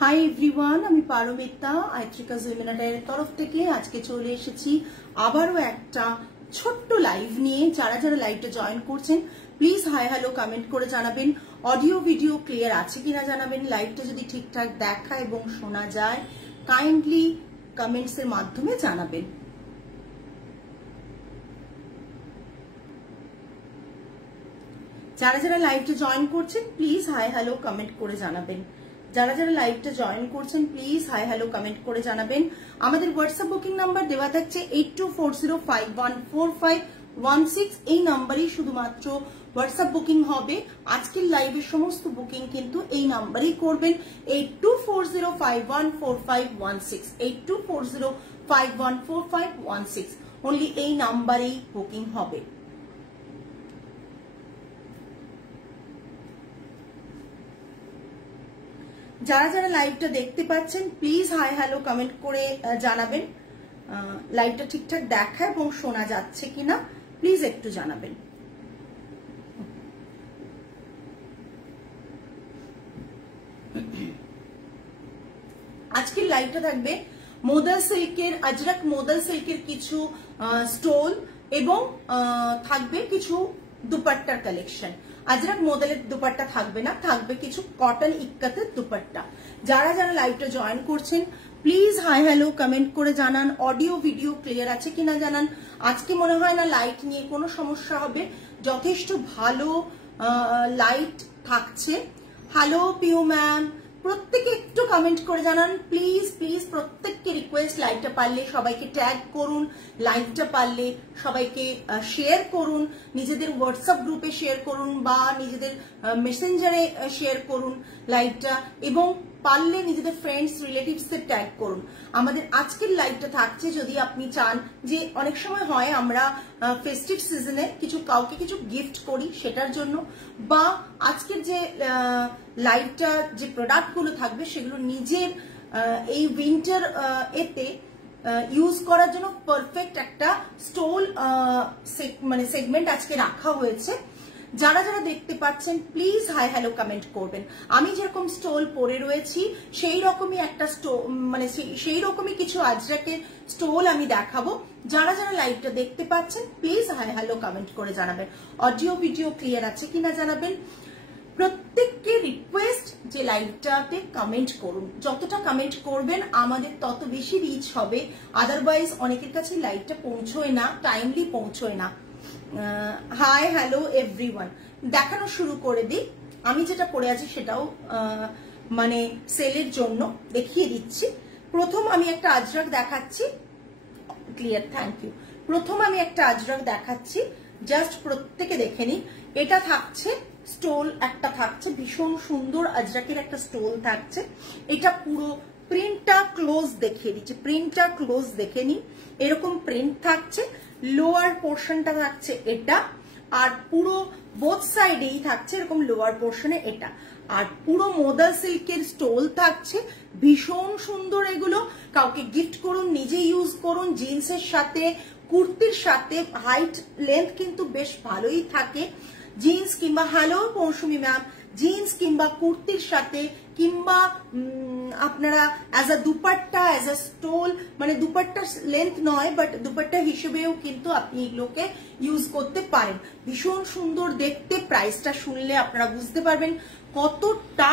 Hi everyone, আমি পারমিতা আইত্রিকা জুমিনাটারের তরফ থেকে আজকে চলে এসেছি আবারও একটা ছোট্ট লাইভ নিয়ে। যারা যারা লাইভটা জয়েন করছেন প্লিজ হাই হ্যালো কমেন্ট করে জানাবেন। অডিও ভিডিও ক্লিয়ার আছে কিনা জানাবেন। লাইভটা যদি ঠিকঠাক দেখা এবং শোনা যায় কাইন্ডলি কমেন্টস এর মাধ্যমে জানাবেন। যারা যারা লাইভটা জয়েন করছেন প্লিজ হাই হ্যালো কমেন্ট করে জানাবেন। যারা যারা লাইভটা জয়েন করছেন প্লিজ হাই হ্যালো কমেন্ট করে জানাবেন। আমাদের হোয়াটসঅ্যাপ বুকিং নাম্বার দেওয়া থাকছে 8240514516। এই নাম্বারেই শুধুমাত্র হোয়াটসঅ্যাপ বুকিং হবে। আজকের লাইভের সমস্ত বুকিং কিন্তু এই নাম্বারেই করবেন, 8240514516, 8240514516। অনলি এই নাম্বারেই বুকিং হবে। যারা যারা লাইভটা দেখতে পাচ্ছেন প্লিজ হাই হ্যালো কমেন্ট করে জানাবেন। লাইভটা ঠিকঠাক দেখা এবং শোনা যাচ্ছে কিনা প্লিজ একটু জানাবেন। আজকের লাইভটা থাকবে মোদাল সিল্কের, আজরাক মোদাল সিল্কের কিছু স্টোল এবং থাকবে কিছু দুপাট্টার কালেকশন। আজরাক মোদালের দুপাট্টা থাকবে না, থাকবে কিছু কটন ইক্কাতের দুপাট্টা। যারা যারা লাইভটা জয়েন করছেন প্লিজ হাই হ্যালো কমেন্ট করে জানান। অডিও ভিডিও ক্লিয়ার আছে কিনা জানান। আজকে মনে হয় না লাইট নিয়ে কোনো সমস্যা হবে, যথেষ্ট ভালো লাইট থাকছে। হ্যালো পিউ ম্যাম, প্রত্যেকে একটু কমেন্ট করে জানান প্লিজ প্লিজ। প্রত্যেককে রিকোয়েস্ট, লাইভটা পারলে সবাইকে ট্যাগ করুন, লাইভটা পারলে সবাইকে শেয়ার করুন, নিজেদের হোয়াটসঅ্যাপ গ্রুপে শেয়ার করুন বা নিজেদের মেসেঞ্জারে শেয়ার করুন লাইভটা, এবং পারলে নিজেদের ফ্রেন্ডস রিলেটিভসদের ট্যাগ করুন। আমাদের আজকের লাইভটা থাকছে, যদি আপনি চান যে অনেক সময় হয় আমরা ফেস্টিভ সিজনে কাউকে কিছু গিফট করি সেটার জন্য, বা আজকের যে লাইভটা যে প্রোডাক্টগুলো থাকবে সেগুলো নিজের এই উইন্টার এতে ইউজ করার জন্য পারফেক্ট একটা স্টোল মানে সেগমেন্ট আজকে রাখা হয়েছে। যারা যারা দেখতে পাচ্ছেন প্লিজ হাই হ্যালো কমেন্ট করবেন। আমি যেরকম স্টোল পরে রয়েছি সেই রকমই একটা মানে সেই রকমই কিছু আজরাকের স্টোল আমি দেখাবো। যারা যারা লাইভটা দেখতে পাচ্ছেন প্লিজ হাই হ্যালো কমেন্ট করে জানাবেন। অডিও ভিডিও ক্লিয়ার আছে কিনা জানাবেন। প্রত্যেককে রিকোয়েস্ট যে লাইভটাতে কমেন্ট করুন। যতটা কমেন্ট করবেন আমাদের তত বেশি রিচ হবে, আদারওয়াইজ অনেকের কাছে লাইভটা পৌঁছয় না, টাইমলি পৌঁছয় না। হাই হ্যালো এভরিওয়ান, দেখানো শুরু করে দিই। আমি যেটা পরে আছি সেটাও মানে সেলের জন্য দেখিয়ে দিচ্ছি। প্রথম আমি একটা আজরাক দেখাচ্ছি, ক্লিয়ার, থ্যাংক ইউ। প্রথম আমি একটা আজরাক দেখাচ্ছি, জাস্ট প্রত্যেকে দেখে নিন। এটা থাকছে স্টোল, একটা থাকছে ভীষণ সুন্দর আজরাকের একটা স্টোল থাকছে। এটা পুরো প্রিন্টটা ক্লোজ দেখিয়ে দিচ্ছি, প্রিন্টটা ক্লোজ দেখে নিন। এরকম প্রিন্ট থাকছে, লোয়ার পোর্শনটা থাকছে এটা, আর পুরো বোথ সাইডেই থাকছে এরকম লোয়ার পোর্শনে এটা, আর পুরো মোদাল সিল্কের স্টোল থাকছে। ভীষণ সুন্দর এগুলো, কাউকে গিফট করুন, নিজে ইউজ করুন, জিন্সের সাথে কুর্তির সাথে। হাইট লেন্থ কিন্তু বেশ ভালোই থাকে জিন্স কিংবা, হ্যালো মৌসুমি ম্যাম, জিন্স কিংবা কুর্তির সাথে, কিংবা আপনারা as a dupatta, as a stole, মানে দুপাট্টা লেন্থ নয় বাট দুপাট্টা হিসেবেও কিন্তু আপনি এগুলোকে ইউজ করতে পারেন। ভীষণ সুন্দর দেখতে। প্রাইসটা শুনলে আপনারা বুঝতে পারবেন কতটা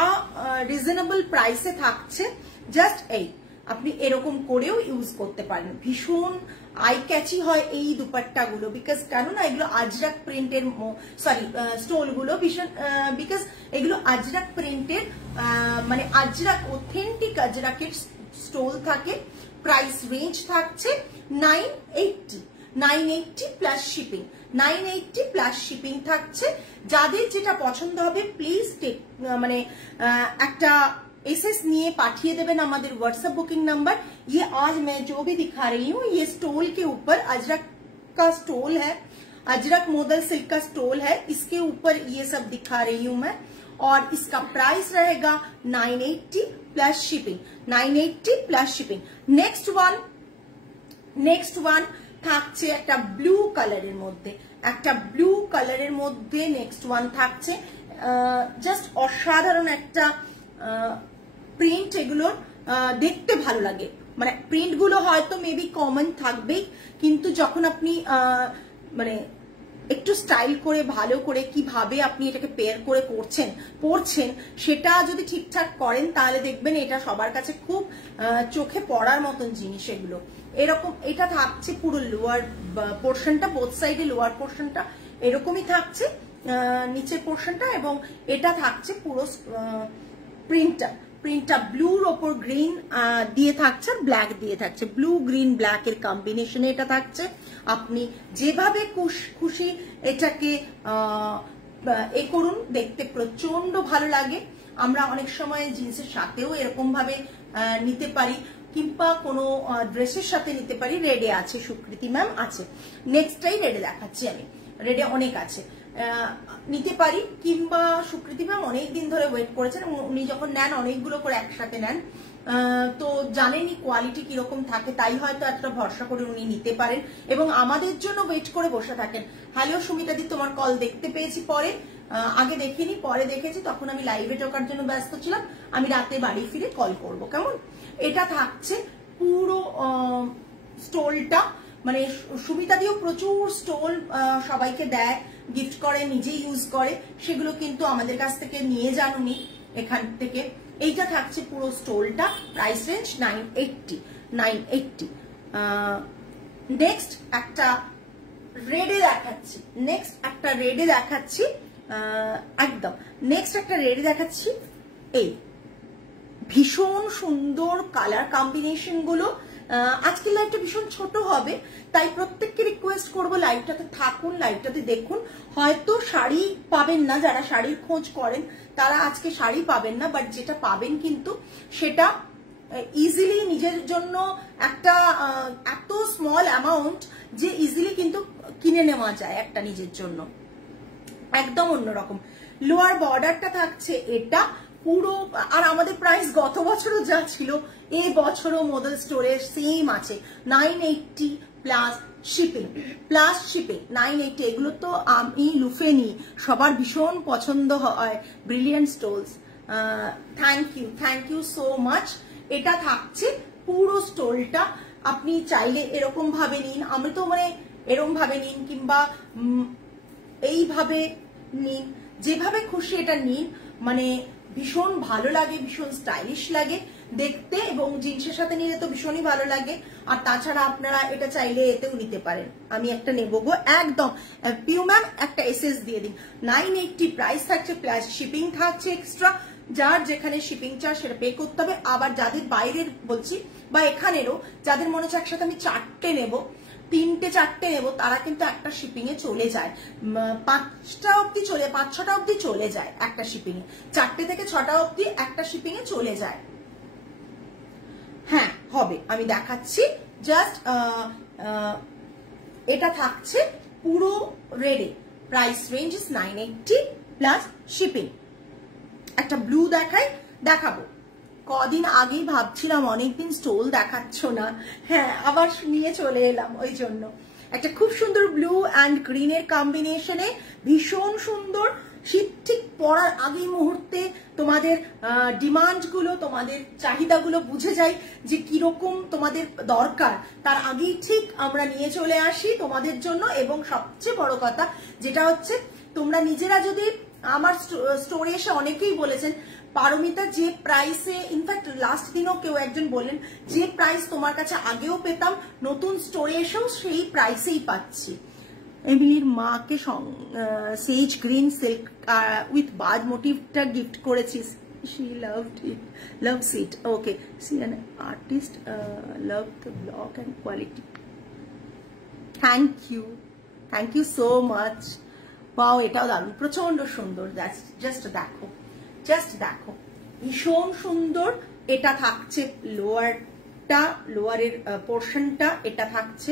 রিজনেবল প্রাইসে থাকছে। জাস্ট এই আপনি এরকম করেও ইউজ করতে পারেন। ভীষণ আই ক্যাচি হয় এই দুপাট্টা গুলো, বিকজ কেননা এগুলো আজরাক প্রিন্টের, সরি স্টোল গুলো ভীষণ, বিকজ এগুলো আজরাক প্রিন্টের, মানে আজরাক অথেন্টিক আজরাকের স্টোল থাকে। প্রাইস রেঞ্জ থাকছে 980 প্লাস শিপিং, 980 প্লাস শিপিং থাকছে। যাদের যেটা পছন্দ হবে প্লিজ মানে একটা एसएस নিয়ে पाठिए देवें हमारे व्हाट्सएप बुकिंग नंबर। ये आज मैं जो भी दिखा रही हूँ ये स्टोल के ऊपर अजरक का स्टोल है, अजरक मोदल सिल्क का स्टोल है, इसके ऊपर ये सब दिखा रही हूँ मैं। और इसका प्राइस रहेगा 980 plus shipping, 980 plus shipping. Next one থাকছে একটা ব্লু কালারের মধ্যে, একটা ব্লু কালারের মধ্যে নেক্সট ওয়ান থাকছে। জাস্ট অসাধারণ একটা প্রিন্ট এগুলোর দেখতে ভালো লাগে, মানে প্রিন্ট গুলো হয়তো মেবি কমন থাকবেই, কিন্তু যখন আপনি মানে একটু স্টাইল করে ভালো করে কিভাবে আপনি এটাকে পেয়ার করে পরছেন সেটা যদি ঠিকঠাক করেন তাহলে দেখবেন এটা সবার কাছে খুব চোখে পড়ার মতন জিনিস। এগুলো এরকম, এটা থাকছে পুরো লোয়ার পোর্শনটা, বোথ সাইডে লোয়ার পোর্শনটা এরকমই থাকছে, নিচের পোর্শনটা, এবং এটা থাকছে পুরো প্রিন্টটা ব্লুর ওপর গ্রিন দিয়ে থাকছে, আর ব্ল্যাক দিয়ে থাকছে, ব্লু গ্রিন ব্ল্যাক এর কম্বিনেশনে এটা থাকছে। আপনি যেভাবে খুশি এটাকে এ করুন, দেখতে প্রচন্ড ভালো লাগে। আমরা অনেক সময় জিন্সের সাথেও এরকম ভাবে নিতে পারি, কিংবা কোনো ড্রেসের সাথে নিতে পারি। রেডে আছে, সুকৃতি ম্যাম আছে, নেক্সটটাই রেডে দেখাচ্ছি আমি। রেডে অনেক আছে, নিতে পারি, কিংবা সুকৃতি ম্যাম অনেকদিন ধরে ওয়েট করেছেন, উনি যখন নেন অনেকগুলো করে একসাথে নেন, তো জানেনই কোয়ালিটি কিরকম থাকে, তাই হয়তো একটা ভরসা করে উনি নিতে পারেন এবং আমাদের জন্য ওয়েট করে বসে থাকেন। হ্যালো সুমিতা দি, তোমার কল দেখতে পেয়েছি পরে, আগে দেখিনি, পরে দেখেছি, তখন আমি লাইভে ঢোকার জন্য ব্যস্ত ছিলাম। আমি রাতে বাড়ি ফিরে কল করব, কেমন? এটা থাকছে পুরো স্টোলটা, মানে সুমিতা দিও প্রচুর স্টোল সবাইকে দেয়, গিফট করে, নিজে ইউজ করে, সেগুলো কিন্তু আমাদের কাছ থেকে নিয়ে যান উনি এখান থেকে। এইটা থাকছে পুরো স্টোলটা, প্রাইস রেঞ্জ 980। নেক্সট একটা রেডে দেখাচ্ছি, একদম নেক্সট একটা রেডে দেখাচ্ছি। এই ভীষণ সুন্দর কালার কম্বিনেশন গুলো। আজকের লাইভটা ভীষণ ছোট হবে, তাই প্রত্যেককে রিকোয়েস্ট করবো লাইভটাতে থাকুন, লাইভটাতে দেখুন। হয়তো শাড়ি পাবেন না, যারা শাড়ির খোঁজ করেন তারা আজকে শাড়ি পাবেন না, বাট যেটা পাবেন কিন্তু সেটা ইজিলি নিজের জন্য একটা এত স্মল অ্যামাউন্ট যে ইজিলি কিন্তু কিনে নেওয়া যায় একটা নিজের জন্য, একদম অন্যরকম। লোয়ার বর্ডারটা থাকছে এটা পুরো, আর আমাদের প্রাইস গত বছরও যা ছিল এই বছরও মোদল স্টোরে সেম আছে, 980 প্লাস শিপিং 980। এগুলো তো আমি লুফে নিই, সবার ভীষণ পছন্দ হয়, brilliant stoles. Thank you so much. এটা থাকছে পুরো স্টোলটা, আপনি চাইলে এরকম ভাবে নিন, আমি তো মানে এরকম ভাবে নিন, কিংবা এইভাবে নিন, যেভাবে খুশি এটা নিন, মানে ভীষণ ভালো লাগে, ভীষণ স্টাইলিশ লাগে দেখতে, এবং জিন্সের সাথে নিলে তো ভীষণই ভালো লাগে। আর তাছাড়া আপনারা এটা চাইলে এতেও নিতে পারেন। আমি একটা নেবো গো, একদম পিউ ম্যাম একটা এসএস দিয়ে দিন। 980 প্রাইস থাকছে, প্লাস শিপিং থাকছে এক্সট্রা, যার যেখানে শিপিং চার্জ সেটা পে করতে হবে। আবার যাদের বাইরের বলছি বা এখানেরও যাদের মনে হচ্ছে একসাথে আমি 4টে নেবো, 3-4টে নেবো, তারা কিন্তু একটা শিপিং এ চলে যায়, 5টা অব্দি 5-6টা অব্দি চলে যায় একটা শিপিং এ, 4টে থেকে 6টা অব্দি একটা শিপিং এ চলে যায়। হ্যাঁ হবে, আমি দেখাচ্ছি জাস্ট। এটা থাকছে পুরো রেডে, প্রাইস রেঞ্জ 980 প্লাস শিপিং। একটা ব্লু দেখাবো, কদিন আগেই ভাবছিলাম অনেকদিন স্টোল দেখাচ্ছ না, হ্যাঁ আবার নিয়ে চলে এলাম। ওই জন্য একটা খুব সুন্দর ব্লু অ্যান্ড গ্রিনের কম্বিনেশনে, ভীষণ সুন্দর। শীত ঠিক পড়ার আগেই মুহূর্তে তোমাদের ডিমান্ড গুলো, তোমাদের চাহিদাগুলো বুঝে যাই যে কিরকম তোমাদের দরকার, তার আগেই ঠিক আমরা নিয়ে চলে আসি তোমাদের জন্য। এবং সবচেয়ে বড় কথা যেটা হচ্ছে, তোমরা নিজেরা যদি আমার স্টোরে এসে অনেকেই বলেছেন পারমিতা যে প্রাইসে, ইনফ্যাক্ট লাস্ট দিনও কেউ একজন বললেন যে প্রাইস তোমার কাছে আগেও পেতাম নতুন স্টোরে এসেও সেই প্রাইসেই পাচ্ছি। এমিলির মাকে সেজ গ্রিন সিল্ক উইথ বাজ মোটিভটা গিফট করেছিস, she loves it okay, see an artist love the block and quality, thank you so much. পাও, এটাও দারুণ, প্রচন্ড সুন্দর, জাস্ট দেখো ভীষণ সুন্দর। এটা থাকছে লোয়ারের পোর্শনটা, এটা থাকছে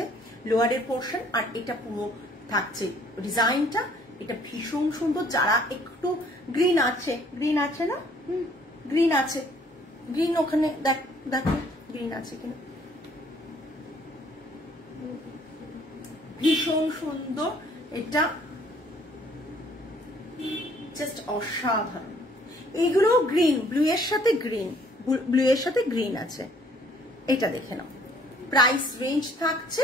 লোয়ারের পোর্শন, আর এটা পুরো থাকছে ডিজাইনটা। এটা ভীষণ সুন্দর। যারা একটু গ্রিন আছে না, গ্রিন আছে, গ্রিন ওখানে দেখো গ্রিন আছে কিনা, ভীষণ সুন্দর। এটা জাস্ট অসাধারণ। এগুলো গ্রিন, ব্লু এর সাথে গ্রিন, ব্লু এর সাথে গ্রিন আছে। এটা দেখে নাও। প্রাইস রেঞ্জ থাকছে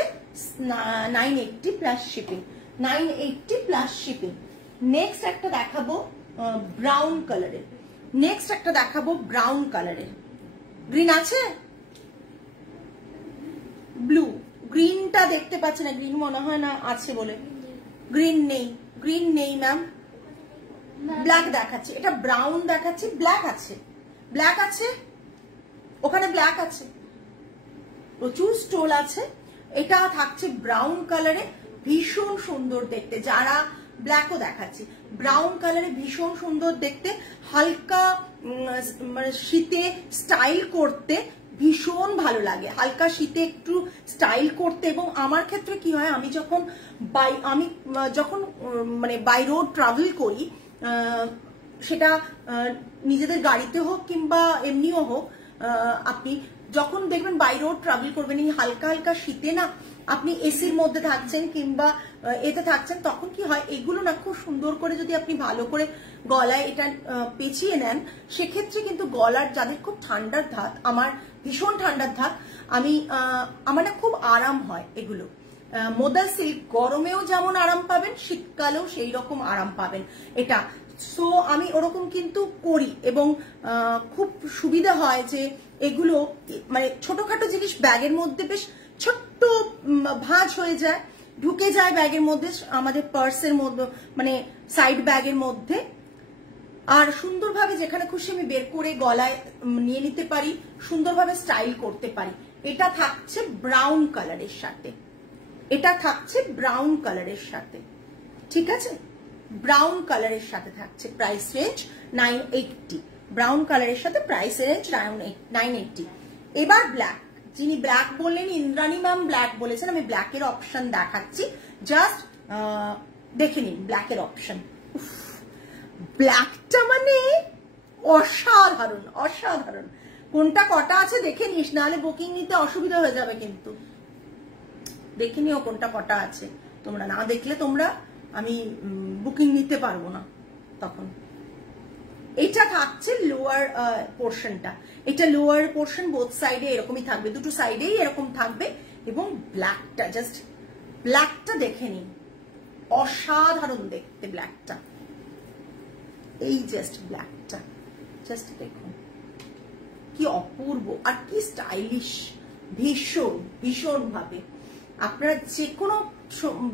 980 plus shipping, 980 plus shipping. Next একটা দেখাবো ব্রাউন কালারের, নেক্সট একটা দেখাবো ব্রাউন কালারের। গ্রিন আছে, ব্লু, গ্রিনটা দেখতে পাচ্ছি না, গ্রিন মনে হয় না আছে বলে। গ্রিন নেই, গ্রিন নেই ম্যাম, ব্ল্যাক দেখাচ্ছে। এটা ব্রাউন দেখাচ্ছে, ব্ল্যাক আছে, ব্ল্যাক আছে ওখানে, ব্ল্যাক আছে, প্রচুর স্টোল আছে। এটা থাকছে ব্রাউন কালারে, ভীষণ সুন্দর দেখতে। যারা ব্ল্যাকও দেখাচ্ছি, ব্রাউন কালারে ভীষণ সুন্দর দেখতে, হালকা মানে শীতে স্টাইল করতে ভীষণ ভালো লাগে, হালকা শীতে একটু স্টাইল করতে। এবং আমার ক্ষেত্রে কি হয়, আমি যখন মানে বাই রোড ট্রাভেল করি, সেটা নিজেদের গাড়িতে হোক কিংবা এমনিও হোক, আপনি যখন দেখবেন বাই রোড ট্রাভেল করবেন, এই হালকা হালকা শীতে না আপনি এসির মধ্যে থাকছেন কিংবা এতে থাকছেন, তখন কি হয়, এগুলো না খুব সুন্দর করে যদি আপনি ভালো করে গলায় এটা পেঁচিয়ে নেন, সেক্ষেত্রে কিন্তু গলার, যাদের খুব ঠান্ডার ধাত, আমার ভীষণ ঠান্ডার ধাত, আমার না খুব আরাম হয় এগুলো। মোদাল সিল্ক গরমেও যেমন আরাম পাবেন, শীতকালেও সেই রকম আরাম পাবেন এটা। সো আমি ওরকম কিন্তু করি এবং খুব সুবিধা হয় যে এগুলো মানে ছোটখাটো জিনিস ব্যাগের মধ্যে বেশ ছোট্ট ভাঁজ হয়ে যায়, ঢুকে যায় ব্যাগের মধ্যে, আমাদের পার্সের মধ্যে, মানে সাইড ব্যাগের মধ্যে। আর সুন্দরভাবে যেখানে খুশি আমি বের করে গলায় নিয়ে নিতে পারি, সুন্দরভাবে স্টাইল করতে পারি। এটা থাকছে ব্রাউন কালারের সাথে, এটা থাকছে ব্রাউন কালারের সাথে, ঠিক আছে, ব্রাউন কালারের সাথে থাকছে। প্রাইস রেঞ্জ 980, ব্রাউন কালারের সাথে প্রাইস রেঞ্জ 980। এবার ব্ল্যাক, যিনি ব্ল্যাক বললেন, ইন্দ্রাণী ম্যাম ব্ল্যাক বলেছেন, আমি ব্ল্যাকের অপশন দেখাচ্ছি, জাস্ট দেখে নিন ব্ল্যাকের অপশন। ব্ল্যাকটা মানে অসাধারণ, অসাধারণ। কোনটা কটা আছে দেখে নিস, নাহলে বুকিং নিতে অসুবিধা হয়ে যাবে। কিন্তু দেখে নিও কোনটা কটা আছে, তোমরা না দেখলে আমি বুকিং নিতে পারবো না তখন। এটা থাকছে লোয়ার পোর্শনটা, এটা লোয়ার পোর্শন, বোথ সাইডে এরকমই থাকবে, দুটো সাইডেই এরকম থাকবে। এবং ব্ল্যাকটা, জাস্ট ব্ল্যাকটা দেখে নিন, অসাধারণ দেখতে ব্ল্যাকটা। এই জাস্ট ব্ল্যাকটা, জাস্ট দেখুন কি অপূর্ব আর কি স্টাইলিশ, ভীষণ ভীষণ ভাবে। আপনারা যে কোনো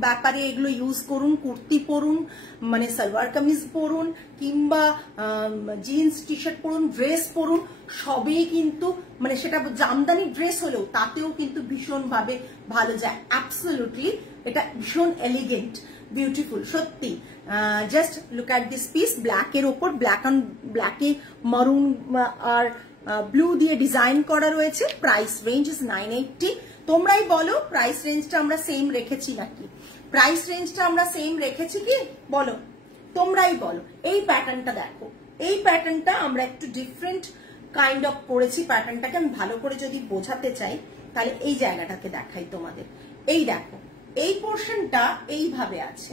ব্যাপারে এগুলো ইউজ করুন, কুর্তি পরুন, মানে সালোয়ার কামিজ পরুন, কিংবা জিন্স টি শার্ট পরুন, ড্রেস পরুন, সবই কিন্তু মানে সেটা জামদানি ড্রেস হলেও তাতেও কিন্তু ভীষণ ভাবে ভালো যায়। অ্যাবসলিউটলি এটা ভীষণ এলিগেন্ট, বিউটিফুল, সত্যি। Just look at this piece, ব্ল্যাকের ওপর ব্ল্যাক অন ব্ল্যাকে মারুন আর ব্লু দিয়ে ডিজাইন করা রয়েছে। Price range is 980। তোমরাই বলো প্রাইস রেঞ্জটা আমরা সেম রেখেছি নাকি, প্রাইস রেঞ্জটা আমরা সেম রেখেছি কি বলো, তোমরাই বলো। এই প্যাটার্নটা দেখো, এই প্যাটার্নটা আমরা একটু ডিফারেন্ট কাইন্ড অফ করেছি। প্যাটার্নটাকে আমি ভালো করে যদি বোঝাতে চাই, তাহলে এই জায়গাটাকে দেখাই তোমাদের। এই দেখো, এই পোর্শনটা এইভাবে আছে,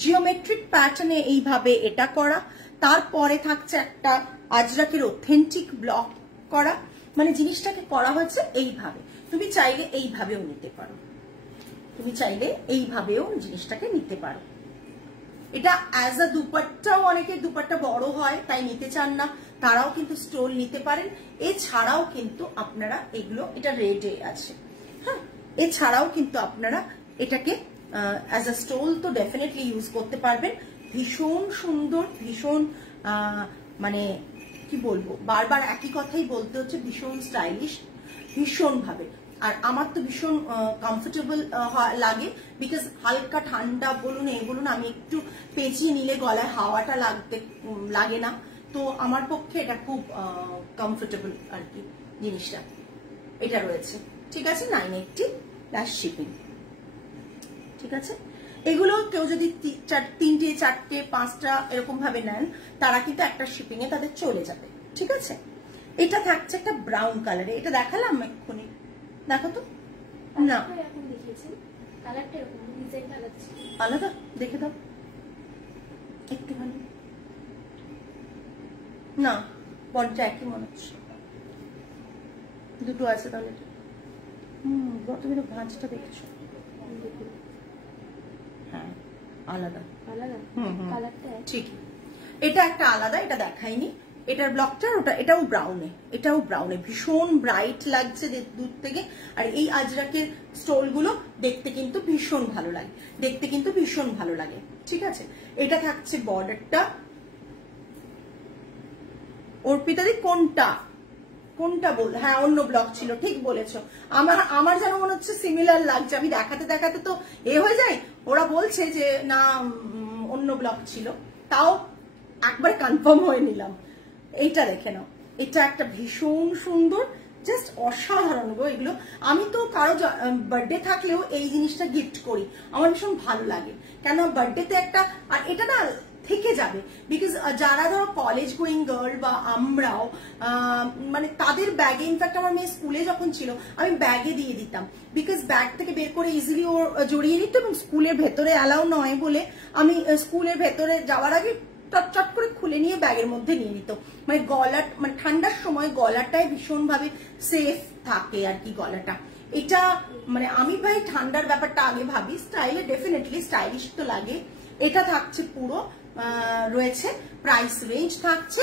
জিওমেট্রিক প্যাটার্নে এইভাবে এটা করা, তারপরে থাকছে একটা আজরাকের অথেন্টিক ব্লক করা, মানে জিনিসটাকে করা হয়েছে এইভাবে। তুমি চাইলে এইভাবেও নিতে পারো, তুমি চাইলে এইভাবেও জিনিসটাকে নিতে পারো। এটা অ্যাজ আ দুপাট্টাও, অনেকে দুপাট্টা বড় হয় তাই নিতে চান না, তারাও কিন্তু স্টোল নিতে পারেন। এছাড়াও কিন্তু আপনারা এগুলো, এটা রেডে আছে, হ্যাঁ, এছাড়াও কিন্তু আপনারা এটাকে অ্যাজ আ স্টোল তো ডেফিনেটলি ইউজ করতে পারবেন। ভীষণ সুন্দর, ভীষণ মানে কি বলবো, বারবার একই কথাই বলতে হচ্ছে, ভীষণ স্টাইলিশ ভীষণ ভাবে। আর আমার তো ভীষণ কমফোর্টেবল লাগে, বিকজ হালকা ঠান্ডা বলুন এ বলুন, আমি একটু পেঁচিয়ে নিলে গলায় হাওয়াটা লাগে না, তো আমার পক্ষে এটা খুব কমফোর্টেবল আর কি জিনিসটা। এটা রয়েছে, ঠিক আছে, 980 প্লাস শিপিং, ঠিক আছে। এগুলো কেউ যদি 3টে 4টে 5টা এরকম ভাবে নেন, তারা কিন্তু একটা শিপিং এ তাদের চলে যাবে, ঠিক আছে। এটা থাকছে একটা ব্রাউন কালারে, এটা দেখালাম এক্ষুনি, দেখো তো, না আলাদা দেখে দাও একটুখানি, না বডটা একই মনে হচ্ছে, দুটো আছে তাহলে। তুমি তো ভাঁজটা দেখছো, হ্যাঁ আলাদা আলাদা, ঠিক। এটা একটা আলাদা, এটা দেখাইনি। এটার ব্লকটা ওটা, এটাও ব্রাউনে ভীষণ ব্রাইট লাগছে দূর থেকে। আর এই আজরাকের স্টোল গুলো দেখতে কিন্তু ভীষণ ভালো লাগে, ঠিক আছে। এটা থাকছে বর্ডারটা। অর্পিতাদি কোনটা বল, হ্যাঁ অন্য ব্লক ছিল, ঠিক বলেছো। আমার যেন মনে হচ্ছে সিমিলার লাগছে, আমি দেখাতে তো হয়ে যায়। ওরা বলছে যে না অন্য ব্লক ছিল, তাও একবার কনফার্ম হয়ে নিলাম। এইটা দেখে নাও, এটা একটা ভীষণ সুন্দর, জাস্ট অসাধারণ গো এগুলো। আমি তো কারো বার্থডে থাকলেও এই জিনিসটা গিফট করি, আমার ভীষণ ভালো লাগে। কেন বার্থডেতে একটা, আর এটা না থেকে যাবে, বিকজ যারা ধরো কলেজ গোয়িং গার্ল বা আমরাও মানে তাদের ব্যাগে, ইনফ্যাক্ট আমার মেয়ে স্কুলে যখন ছিল আমি ব্যাগে দিয়ে দিতাম, বিকজ ব্যাগ থেকে বের করে ইজিলি ও জড়িয়ে নিত, এবং স্কুলের ভেতরে অ্যালাউ নয় বলে আমি স্কুলের ভেতরে যাওয়ার আগে চট করে খুলে নিয়ে ব্যাগের মধ্যে নিয়ে নিত। মানে গলা, মানে ঠান্ডার সময় গলাটাই ভীষণ ভাবে সেফ থাকে আর কি গলাটা। এটা মানে আমি ভাই ঠান্ডার ব্যাপারটা আগে ভাবি, স্টাইলে ডেফিনেটলি স্টাইলিশ তো লাগে। এটা থাকছে পুরো রয়েছে, প্রাইস রেঞ্জ থাকছে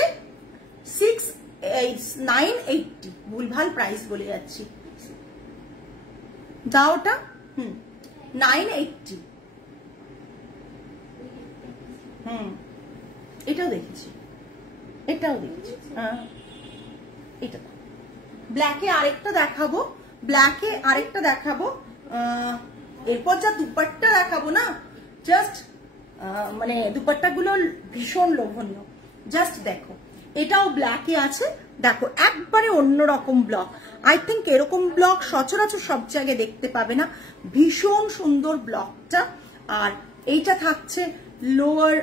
980, ভুলভাল প্রাইস বলে যাচ্ছি, দাওটা 980। এটাও দেখেছি, এটা ব্ল্যাকে আরেকটা দেখাবো, এরপর যা দুপাট্টা দেখাবো না, জাস্ট মানে দুপাট্টা গুলো ভীষণ লোভনীয়, জাস্ট দেখো। এটাও ব্ল্যাকে আছে, দেখো একবারে অন্যরকম ব্লক। আই থিঙ্ক এরকম ব্লক সচরাচর সব জায়গায় দেখতে পাবে না, ভীষণ সুন্দর ব্লকটা। আর এইটা থাকছে লোয়ার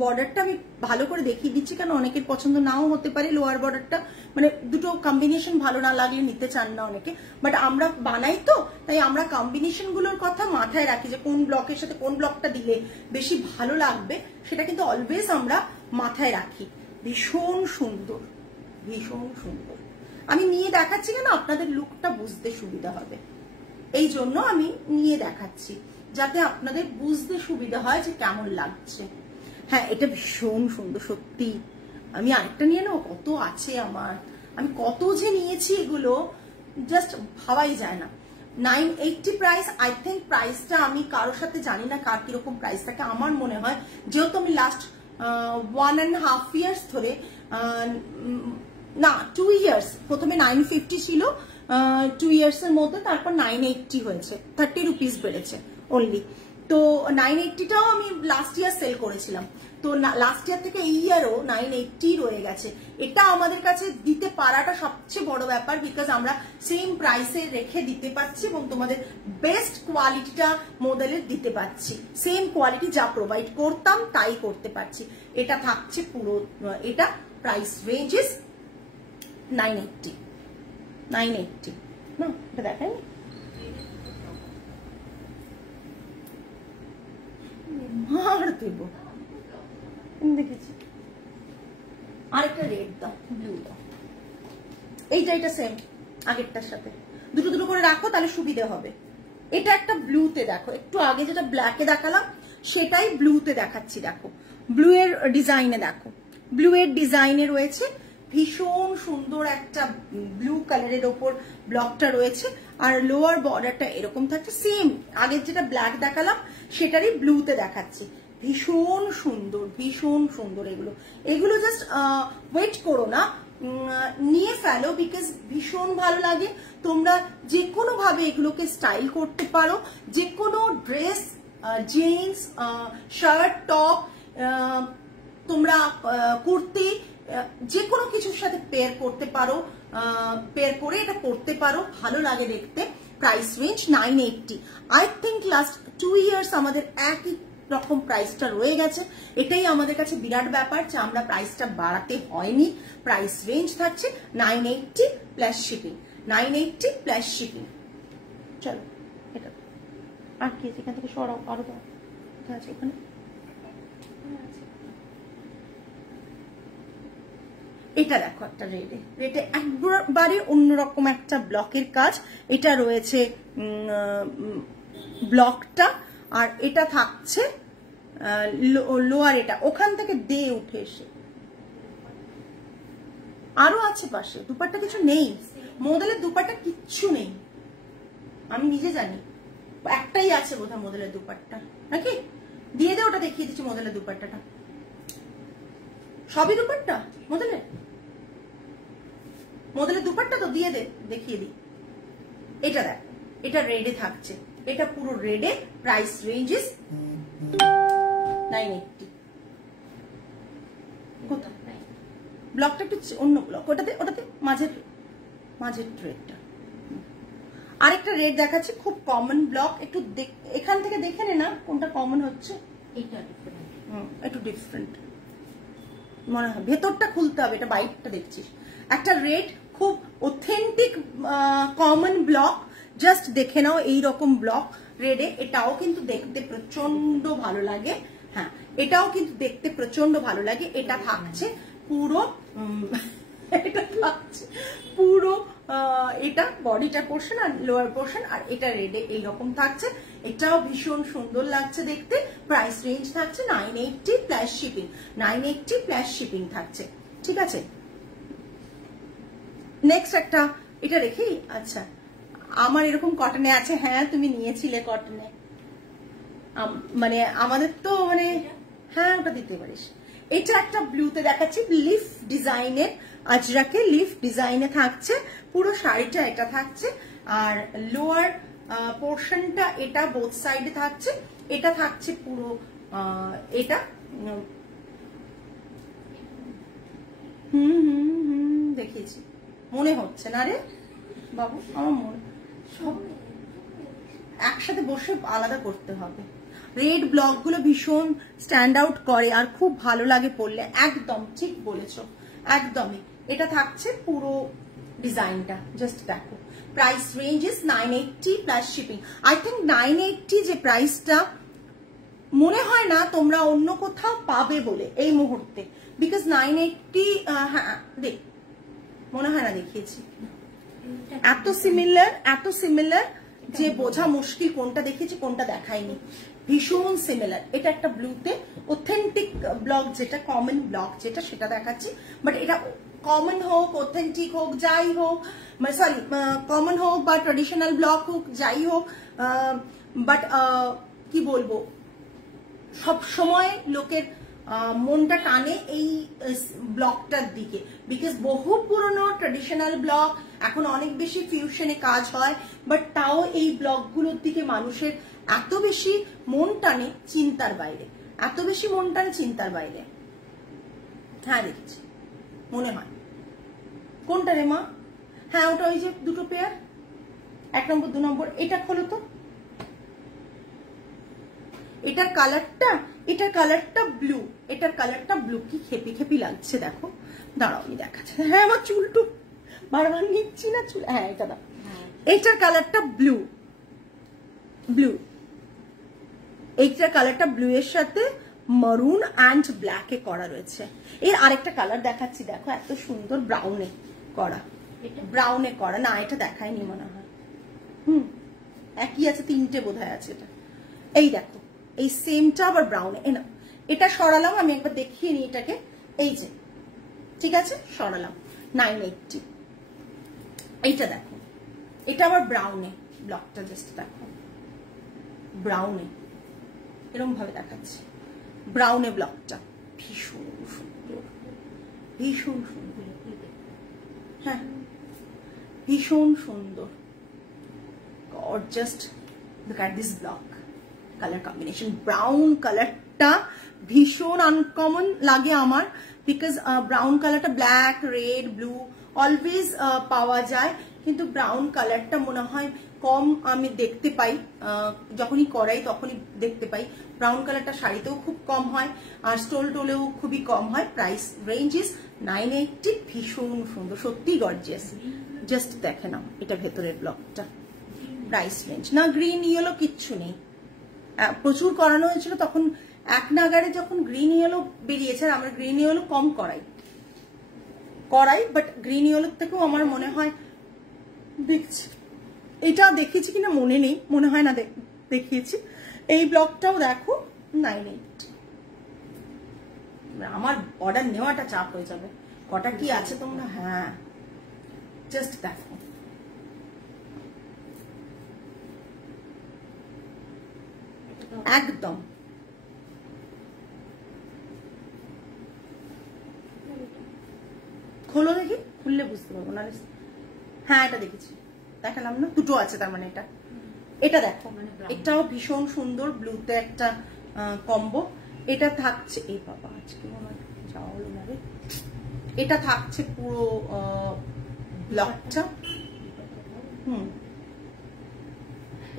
বর্ডারটা, আমি ভালো করে দেখিয়ে দিচ্ছি, কেন অনেকের পছন্দ নাও হতে পারে লোয়ার বর্ডারটা, মানে দুটো কম্বিনেশন ভালো না লাগলে নিতে চান না অনেকে, বাট আমরা বানাই তো, তাই আমরা কম্বিনেশন গুলোর কথা মাথায় রাখি, যে কোন ব্লকের সাথে কোন ব্লকটা দিলে বেশি ভালো লাগবে, সেটা কিন্তু অলওয়েজ আমরা মাথায় রাখি। ভীষণ সুন্দর। আমি নিয়ে দেখাচ্ছি কেন, আপনাদের লুকটা বুঝতে সুবিধা হবে, এই জন্য আমি নিয়ে দেখাচ্ছি, যাতে আপনাদের বুঝতে সুবিধা হয় যে কেমন লাগছে। হ্যাঁ এটা ভীষণ সুন্দর সত্যি। আমি আরেকটা নিয়ে নেবো, কত আছে আমার, আমি কত যে নিয়েছি এগুলো জাস্ট ভাবাই যায় না। 980 প্রাইস। আই থিঙ্ক প্রাইসটা আমি কারোর সাথে জানি না কার কিরকম প্রাইস থাকে, আমার মনে হয় যেহেতু আমি লাস্ট 1.5 years ধরে, না 2 years, প্রথমে 950 ছিল 2 years এর মধ্যে, তারপর 980 হয়েছে, 30 রুপিস বেড়েছে অনলি। তো 980টাও আমি লাস্ট ইয়ার সেল করেছিলাম, তো লাস্ট ইয়ার থেকে এই ইয়ারও 980 রয়ে গেছে। এটা আমাদের কাছে দিতে পারাটা সবচেয়ে বড় ব্যাপার, বিকজ আমরা সেম প্রাইসে রেখে দিতে পারছি এবং তোমাদের বেস্ট কোয়ালিটিটা মডেলের দিতে পারছি, সেম কোয়ালিটি যা প্রোভাইড করতাম তাই করতে পারছি। এটা থাকছে পুরো, এটা প্রাইস রেঞ্জ ইজ 980 না, এটা দেখাই মার দেব, দেখেছি। আরেকটা রেড দাও, ব্লু দাও, এইটা সেম আগেরটার সাথে, দুটো করে রাখো তাহলে সুবিধা হবে। এটা একটা ব্লুতে দেখো, একটু আগে যেটা ব্ল্যাকে দেখালাম সেটাই ব্লুতে দেখাচ্ছি, দেখো ব্লু এর ডিজাইনে, দেখো ব্লু এর ডিজাইনে রয়েছে, ভীষণ সুন্দর একটা ব্লু কালারের ওপর ব্লকটা রয়েছে, আর লোয়ার বর্ডারটা এরকম থাকছে, সেম আগের যেটা ব্ল্যাক দেখালাম সেটারই ব্লুতে দেখাচ্ছি। ভীষণ সুন্দর এগুলো জাস্ট ওয়েট করো না, নিয়ে ফেলো, বিকজ ভীষণ ভালো লাগে। তোমরা যে কোনো ভাবে এগুলোকে স্টাইল করতে পারো, যে কোনো ড্রেস, জিন্স, শার্ট, টপ, তোমরা কুর্তি, যে কোনো কিছুর সাথে পেয়ার করতে পারো, পেয়ার করে এটা পরতে পারো, ভালো লাগে দেখতে। Price range 980। I think last 2 years আমাদের একই রকম প্রাইসটা রয়ে গেছে, এটাই আমাদের কাছে বিরাট ব্যাপার যে আমরা প্রাইসটা বাড়াতে হয়নি। প্রাইস রেঞ্জ থাকছে 980 প্লাস শিপিং, 980 প্লাস শিপিং। চলো এটা আর কি এখান থেকে সরাও, আরো আছে এখানে, এটা দেখো একটা রেডে একবারে অন্যরকম একটা ব্লকের কাজ। এটা রয়েছে ব্লকটা, আর এটা থাকছে লোয়ার, এটা ওখান থেকে ডে উঠে এসে আরো আছে পাশে। দুপাট্টা কিছু নেই, মোদেলের দুপাট্টা কিচ্ছু নেই, আমি নিজে জানি। একটাই আছে বোধহয় মোদেলের দুপাট্টা, নাকি? দিয়ে দে, ওটা দেখিয়ে দিচ্ছি মোদেলের দুপাট্টাটা। সবই দুপাট্টা মোদেলের দুপাট্টা তো দিয়ে দে, দেখিয়ে দিই। এটা দেখ, এটা রেডে থাকছে, এটা পুরো রেডে। Price ranges 980। কোথায় ব্লকটা? একটু অন্য ব্লক, ওটাতে মাঝের রেডটা। আরেকটা রেড দেখাচ্ছি, খুব কমন ব্লক। একটু এখান থেকে দেখে নে না কোনটা কমন হচ্ছে। একটু ডিফারেন্ট মনে হয়, ভেতরটা খুলতে হবে, এটা বাইকটা দেখছিস। একটা রেড, খুব অথেন্টিক কমন ব্লক, জাস্ট দেখে নাও এইরকম ব্লক রেডে। এটাও কিন্তু দেখতে প্রচন্ড ভালো লাগে। হ্যাঁ, এটাও কিন্তু দেখতে প্রচন্ড ভালো লাগে। এটা থাকছে পুরো এটা বডিটা পোর্শন আর লোয়ার পোর্শন, আর এটা রেডে এইরকম থাকছে। এটাও ভীষণ সুন্দর লাগছে দেখতে। প্রাইস রেঞ্জ থাকছে 980 প্লাস শিপিং। 980 প্লাস শিপিং থাকছে, ঠিক আছে। নেক্সট একটা, এটা রেখে, আচ্ছা আমার এরকম কটনে আছে। হ্যাঁ, তুমি নিয়েছিলে কটনে, মানে আমাদের তো মানে, হ্যাঁ ওটা দিতে পারিস। এটা একটা ব্লুতে দেখাচ্ছি, লিফ ডিজাইনের, আজরাকে লিফ ডিজাইনে থাকছে। পুরো শাড়িটা এটা থাকছে, আর লোয়ার পোর্শনটা এটা বোথ সাইডে থাকছে। এটা থাকছে পুরো এটা দেখিয়েছি, মনে হচ্ছে না রে বাবু? আমার মনে সব একসাথে বসে আলাদা করতে হবে। রেড ব্লক গুলো ভীষণ স্ট্যান্ড আউট করে আর খুব ভালো লাগে পরলে। একদম ঠিক বলেছ, একদমই। এটা থাকছে পুরো ডিজাইনটা, জাস্ট দেখো। Price range is 980 plus shipping. I think 980 যে প্রাইসটা, মনে হয় না তোমরা অন্য কোথাও পাবে বলে এই মুহূর্তে, বিকজ 980, হ্যাঁ দেখ, মনে হয় না দেখিয়েছি। এত সিমিলার যে বোঝা মুশকিল কোনটা দেখিয়েছি কোনটা দেখাইনি। ভীষণ সিমিলার। এটা একটা ব্লুতে অথেন্টিক ব্লক, যেটা কমন ব্লক যেটা, সেটা দেখাচ্ছি। বাট এটা কমন হোক, অথেন্টিক হোক, যাই হোক, সরি কমন হোক বা ট্রেডিশনাল ব্লক হোক, যাই হোক, বাট কি বলবো, সব সময় লোকের মনটা টানে এই ব্লকটার দিকে, বিকজ বহু পুরনো ট্রেডিশনাল ব্লক, এখন অনেক বেশি ফিউশনে কাজ হয়, বাট তাও এই ব্লকগুলোর দিকে মানুষের এত বেশি মন টানে, চিন্তার বাইরে, এত বেশি মন টানে চিন্তার বাইরে। হ্যাঁ দেখছি, মনে হয়। কোনটা রে মা? হ্যাঁ ওটা, ওই যে দুটো পেয়ার, 1 নম্বর 2 নম্বর। এটা খোলো তো, এটার কালারটা ব্লু, এটার কালারটা ব্লু। কি খেপি লাগছে দেখো, দাঁড়াও আমি দেখাচ্ছি। হ্যাঁ আমার চুলটু বারবার নিচ্ছি না চুল, হ্যাঁ এটা দাও। এটার কালারটা ব্লু, এইটার কালারটা ব্লু এর সাথে মারুন অ্যান্ড ব্ল্যাকে করা রয়েছে। এর আরেকটা কালার দেখাচ্ছি, দেখো এত সুন্দর ব্রাউনে করা। না এটা দেখায়নি মনে হয়, একই আছে, 3টে বোধহয় আছে। এটা এই দেখো, এই সেমটা আবার ব্রাউনে। এটা সরালাম, আমি একবার দেখিয়ে নিই এটাকে। এই যে, ঠিক আছে, সরালাম। 980। এইটা দেখো, এটা আবার ব্রাউনে, ব্লকটা জাস্ট দেখো, ব্রাউনে এরকম ভাবে দেখাচ্ছে। ব্রাউনে ব্লকটা ভীষণ সুন্দর, হ্যাঁ ভীষণ সুন্দর। Just look at this block, colour combination. Brown কালারটা ভীষণ আনকমন লাগে আমার, বিকজ ব্রাউন কালারটা ব্ল্যাক, রেড, ব্লু অলওয়েজ পাওয়া যায়, কিন্তু ব্রাউন কালারটা মনে হয় কম আমি দেখতে পাই। যখনই করাই তখনই দেখতে পাই। ব্রাউন কালারটা শাড়িতেও খুব কম হয়, আর টোলেও খুবই কম হয়। Price range is 980। ভীষণ সুন্দর, সত্যি গর্জিয়াস। জাস্ট দেখে নাও এটা ভেতরের ব্লকটা। প্রাইস রেঞ্জ না, গ্রিন ইয়েলো কিচ্ছু নেই। প্রচুর করানো হয়েছিল তখন, এক নাগারে যখন গ্রিন ইয়েলো বেরিয়েছে। আর আমরা গ্রিন ইয়েলো কম করাই, করাই, বাট গ্রিন ইয়েলোর থেকেও আমার মনে হয় দেখছি, এটা দেখিয়েছি কিনা মনে নেই, মনে হয় না দেখিয়েছি। এই ব্লকটাও দেখো 98। আমার অর্ডার নেওয়াটা চাপ হয়ে যাবে, কটা কি আছে তোমরা, হ্যাঁ জাস্ট দেখো। একদম খোলো দেখি, খুললে বুঝতে পারবো না। হ্যাঁ এটা দেখেছি, দেখালাম না, দুটো আছে তার মানে। এটা দেখো, এটাও ভীষণ সুন্দর, ব্লুতে একটা কম্বো। এটা থাকছে, এই বাবা আজকে আমার যাওয়া হলো না রে, এটা থাকছে পুরো ব্লকটা।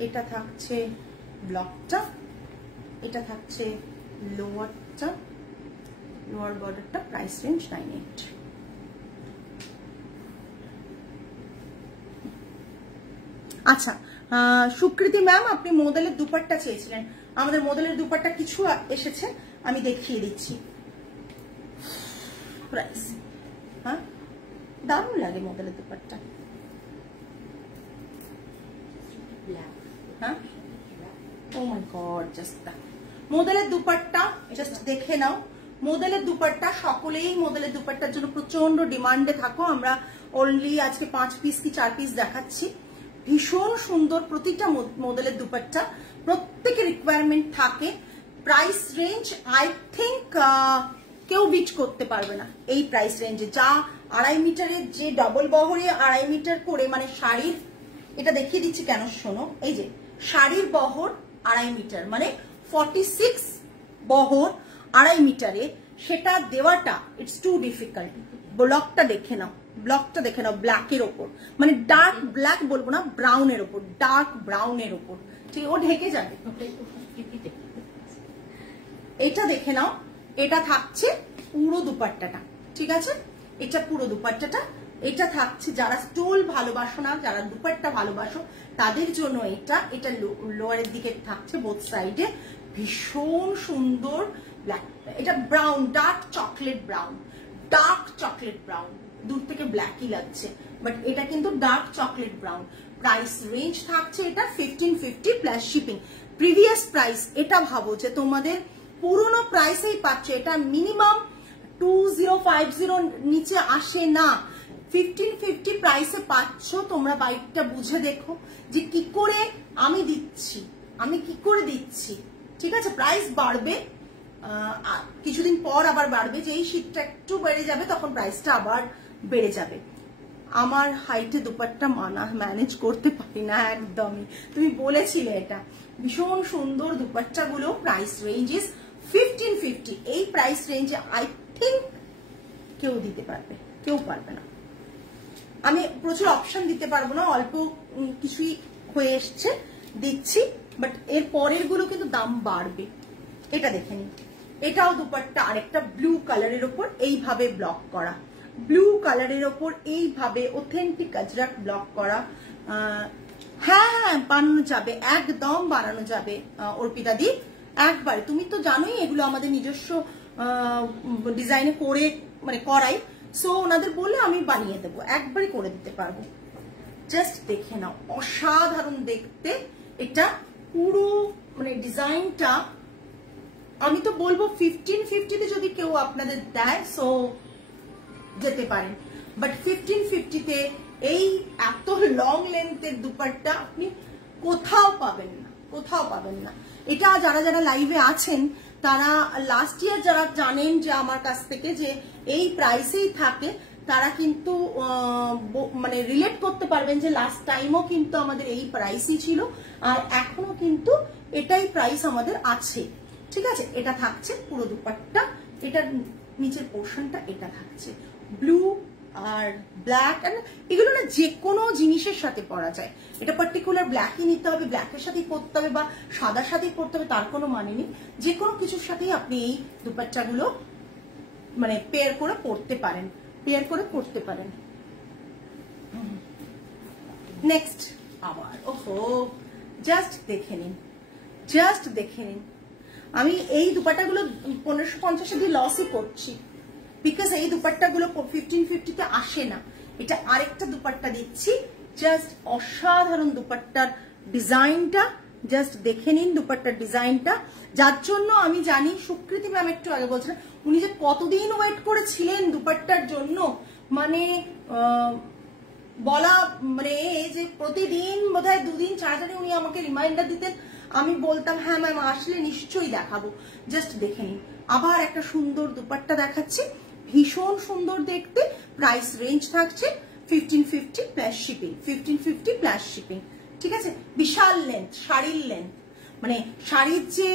এটা থাকছে ব্লকটা, এটা থাকছে লোয়ারটা, লোয়ার বর্ডারটা, প্রাইস রেঞ্জ 98। আচ্ছা সুকৃতি ম্যাম, আপনি মোদেলের দুপাট্টা চেয়েছিলেন, আমাদের মোদেলের দুপাট্টা কিছু এসেছে, আমি দেখিয়ে দিচ্ছি। প্রাইস, হ্যাঁ দারুণ লাগে মোদেলের দুপাট্টা। হ্যাঁ ও মাই গড, জাস্ট মোদেলের দুপাট্টা জাস্ট দেখে নাও। মোদেলের দুপাট্টা, সকলেই মোদেলের দুপাট্টার জন্য প্রচন্ড ডিমান্ডে থাকো। আমরা অনলি আজকে 5 পিস কি 4 পিস দেখাচ্ছি। ভীষণ সুন্দর প্রতিটা মোদেলের দুপাট্টা, প্রত্যেকের রিকোয়ারমেন্ট থাকে। প্রাইস রেঞ্জ আই থিঙ্ক কেউ বিট করতে পারবে না এই প্রাইস রেঞ্জে। যা 2.5 মিটারের, যে ডবল বহরে 2.5 মিটার করে, মানে শাড়ির, এটা দেখিয়ে দিচ্ছি কেন শোনো, এই যে শাড়ির বহর 2.5 মিটার, মানে 46 বহর 2.5 মিটারে, সেটা দেওয়াটা ইটস টু ডিফিকাল্ট। ব্লকটা দেখে নাও, ব্লকটা দেখে নাও, ব্ল্যাকের ওপর, মানে ডার্ক ব্ল্যাক বলবো না, ব্রাউনের ওপর, ডার্ক ব্রাউনের ওপর, ঠিক ও ঢেকে যাবে। এটা দেখে নাও, এটা থাকছে পুরো দুপাট্টাটা, ঠিক আছে, এটা পুরো দুপাট্টাটা। এটা থাকছে যারা স্টোল ভালোবাসো না, যারা দুপাট্টা ভালোবাসো তাদের জন্য এটা। এটা লোয়ারের দিকে থাকছে বোথ সাইডে, ভীষণ সুন্দর ব্ল্যাক। এটা brown, dark chocolate brown, dark chocolate brown, দূর থেকে ব্ল্যাকই লাগছে, বাট এটা কিন্তু dark chocolate brown. Price range থাকছে এটা 1550 প্লাস শিপিং। প্রিভিয়াস প্রাইস, এটা ভাবো যে তোমাদের পুরনো প্রাইসেই পাচ্ছ, এটা মিনিমাম 2050 নিচে আসে না, 1550 প্রাইসে পাচ্ছ। তোমরা বাইকটা বুঝে দেখো যে কি করে আমি দিচ্ছি, আমি কি করে দিচ্ছি, ঠিক আছে। প্রাইস বাড়বে কিছুদিন পর, আবার বাড়বে, যে এই শীতটা একটু বেড়ে যাবে তখন প্রাইসটা আবার বেড়ে যাবে। আমার হাইটে দুপাট্টা ম্যানেজ করতে পারি না একদমই, তুমি বলেছিলে এটা। ভীষণ সুন্দর দুপাট্টাগুলো, প্রাইস রেঞ্জ ইজ 1550। এই প্রাইস রেঞ্জে আই থিঙ্ক কেউ দিতে পারবে, কেউ পারবে না। আমি প্রচুর অপশন দিতে পারবো না, অল্প কিছুই হয়ে এসছে, দিচ্ছি, বাট এর পরের গুলো কিন্তু দাম বাড়বে। এটা দেখে নিন, এটাও দুপাট্টা, আরেকটা ব্লু কালারের ওপর এইভাবে ব্লক করা, ব্লু কালারের ওপর এইভাবে অথেন্টিক আজরাক ব্লক করা। হ্যাঁ হ্যাঁ বানানো যাবে, একদম বানানো যাবে অর্পিতা দি, একবার। তুমি তো জানোই এগুলো আমাদের নিজস্ব ডিজাইনে করে, মানে করাই, সো ওনাদের বলে আমি বানিয়ে দেবো, একবারই করে দিতে পারবো। জাস্ট দেখে নাও, অসাধারণ দেখতে। এটা পুরো মানে ডিজাইনটা, আমি তো বলবো 1550-তে যদি কেউ আপনাদের দেয় সো যেতে পারেন, বাট 1550-তে এই এত লং লেন্থের দুপাট্টা আপনি কোথাও পাবেন না, কোথাও পাবেন না। এটা যারা যারা লাইভে আছেন তারা লাস্ট ইয়ার যারা জানেন যে আমার কাছ থেকে যে এই প্রাইসেই থাকে, তারা কিন্তু মানে রিলেট করতে পারবেন যে লাস্ট টাইমও কিন্তু আমাদের এই প্রাইসই ছিল, আর এখনো কিন্তু এটাই প্রাইস আমাদের আছে, ঠিক আছে। এটা থাকছে পুরো দুপাট্টা, এটার নিচের পোর্শনটা এটা থাকছে ব্লু আর ব্ল্যাক, এগুলো না যে কোনো জিনিসের সাথে পরা যায়। এটা পার্টিকুলার ব্ল্যাকই নিতে হবে, ব্ল্যাকের সাথেই পরতে হবে, বা সাদার সাথেই পরতে হবে তার কোনো মানে নেই। যে কোনো কিছুর সাথেই আপনি এই দুপাট্টাগুলো মানে পেয়ার করে পরতে পারেন, পেয়ার করে পরতে পারেন। নেক্সট আবার, ওহো জাস্ট দেখে নিন, জাস্ট দেখে নিন। আমি এই দুপাট্টাগুলো 1550 দিয়ে লসই করছি, বিকজ এই দুপাট্টাগুলো 1550-তে আসে না। এটা আরেকটা দুপাট্টা দিচ্ছি, জাস্ট অসাধারণ দুপাট্টার ডিজাইনটা জাস্ট দেখে নিন দুপাট্টার ডিজাইনটা। যার জন্য আমি জানি সুকৃতি ম্যাম একটু আগে বলছিলেন উনি যে কতদিন ওয়েট করেছিলেন দুপাট্টার জন্য, মানে বলা মানে যে প্রতিদিন বোধহয় 2 দিন ছাড়া উনি আমাকে রিমাইন্ডার দিতেন, আমি বলতাম হ্যাঁ ম্যাম আসলে নিশ্চয়ই দেখাবো। জাস্ট দেখে নিন, আবার একটা সুন্দর দুপাট্টা দেখাচ্ছি, ভীষণ সুন্দর দেখতে। প্রাইস রেঞ্জ থাকছে 1550 প্লাস শিপিং, 1550 প্লাস শিপিং। ঠিক আছে, বিশাল লেন্থ, শাড়ির লেন্থ, মানে শাড়ির যে